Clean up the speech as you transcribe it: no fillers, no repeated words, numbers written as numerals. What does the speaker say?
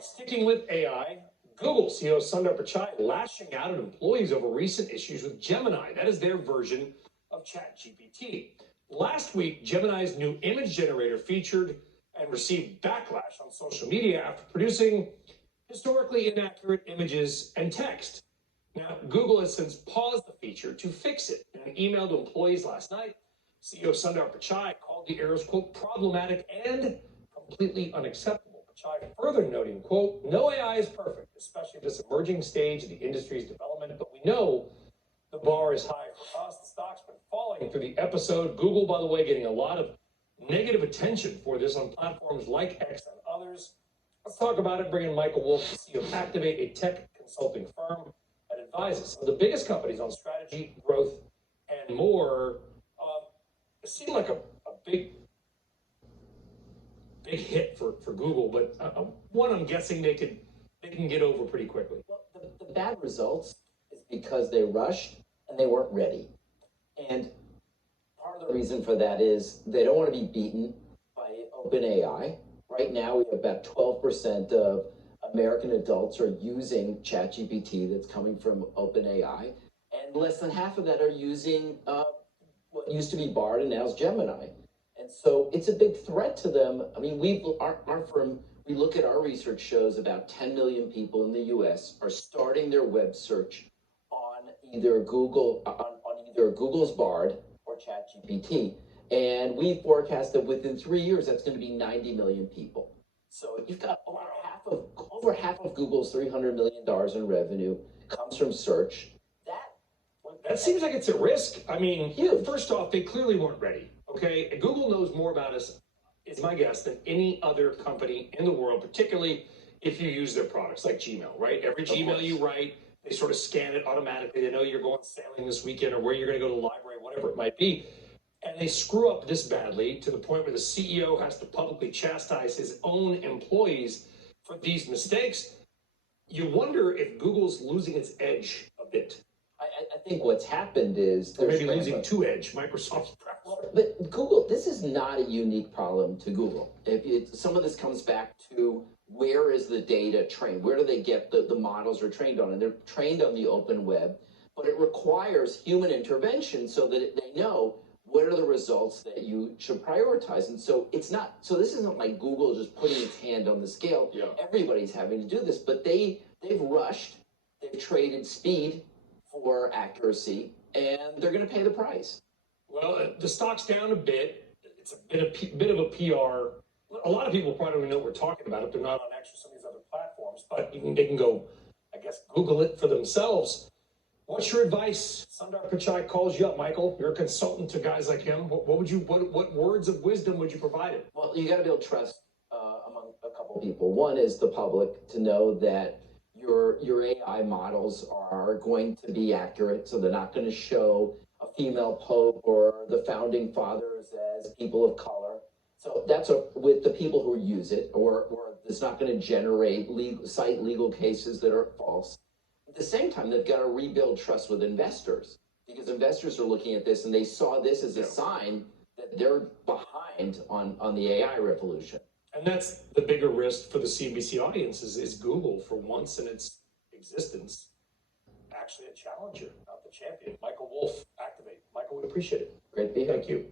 right, sticking with AI, Google CEO Sundar Pichai lashing out at employees over recent issues with Gemini. That is their version of ChatGPT. Last week, Gemini's new image generator featured and received backlash on social media after producing historically inaccurate images and text. Now, Google has since paused the feature to fix it. In an email to employees last night, CEO Sundar Pichai called the errors, quote, problematic and completely unacceptable. Pichai further noting, quote, no AI is perfect, especially at this emerging stage of the industry's development, but we know the bar is high for us. The stock's been falling through the episode. Google, by the way, getting a lot of negative attention for this on platforms like X and others. Let's talk about it. Bring in Michael Wolff, CEO of Activate, a tech consulting firm that advises some of the biggest companies on strategy, growth, and more. It seemed like a big hit for Google, but one I'm guessing they can get over pretty quickly. Well, the bad results is because they rushed and they weren't ready. And part of the reason for that is they don't want to be beaten by OpenAI. Right now, we have about 12% of American adults are using ChatGPT that's coming from OpenAI, and less than half of that are using what used to be Bard and now is Gemini. And so it's a big threat to them. I mean, our firm, we look at our research shows about 10 million people in the US are starting their web search on either Google's Bard or ChatGPT. And we forecast that within 3 years, that's going to be 90 million people. So you've got over half of Google's $300 million in revenue comes from search. That seems like it's at risk. I mean, huge. First off, they clearly weren't ready. Okay, Google knows more about us, is my guess, than any other company in the world, particularly if you use their products like Gmail, right? Every Gmail you write, they sort of scan it automatically. They know you're going sailing this weekend or where you're going to go to the library, whatever it might be. And they screw up this badly to the point where the CEO has to publicly chastise his own employees for these mistakes. You wonder if Google's losing its edge a bit. I think what's happened is they're maybe losing to edge, Microsoft's processor. But Google, this is not a unique problem to Google. Some of this comes back to where is the data trained? Where do they get the models are trained on? And they're trained on the open web, but it requires human intervention so that they know what are the results that you should prioritize. And so this isn't like Google just putting its hand on the scale. Yeah. Everybody's having to do this, but they've rushed, they've traded speed for accuracy, and they're going to pay the price. Well, the stock's down a bit. It's a bit of a PR. A lot of people probably don't know what we're talking about if they're not on X or some of these other platforms, but they can go, I guess, Google it for themselves. What's your advice? Sundar Pichai calls you up, Michael. You're a consultant to guys like him. What words of wisdom would you provide him? Well, you got to build trust among a couple of people. One is the public to know that your AI models are going to be accurate, so they're not going to show a female pope or the founding fathers as people of color. So that's with the people who use it, or it's not going to generate cite legal cases that are false. At the same time, they've got to rebuild trust with investors, because investors are looking at this and they saw this as a sign that they're behind on the AI revolution. And that's the bigger risk for the CNBC audience is Google, for once in its existence, actually a challenger, not the champion. Michael Wolff, Activate. Michael, we appreciate it. Great to be here. Thank you.